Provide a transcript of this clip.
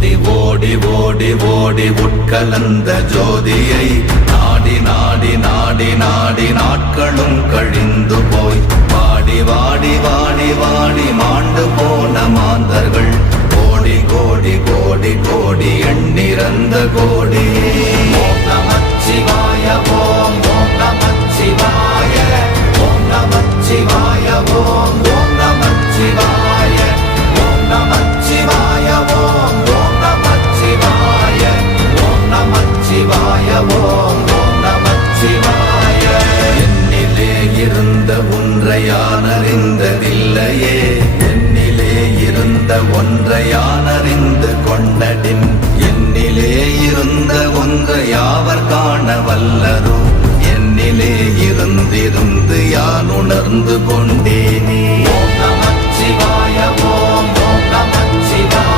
ஓடி ஓடி ஓடி ஓடி உட்கலந்த ஜோதியை நாடி நாடி நாடி நாடி நாட்களும் கழிந்து போய் வாடி வாடி வாடி வாடி மாண்டு போன மாந்தர்கள் கோடி கோடி கோடி கோடி எண்ணிறந்த கோடி. ஓம் நமச்சிவாய ஓம் ஓம் நமச்சிவாய ஓம் நமச்சிவாய ஓம் ஓம் நமச்சிவாய ஓம் நமச்சிவாய ஓம் ஓம் நமச்சிவாய ஓம் நமச்சிவாய ஓம் ஓம் நமச்சிவாய. என்னிலே இருந்த ஒன்றை யான் அறிந்ததில்லையே, என்னிலே இருந்த ஒன்றை யான் அறிந்து கொண்டடின், என்னிலே இருந்த ஒன்றை யாவர் காண வல்லரோ, என்னிலே இருந்திருந்து யான் உணர்ந்து கொண்டேனே. ஓம் நம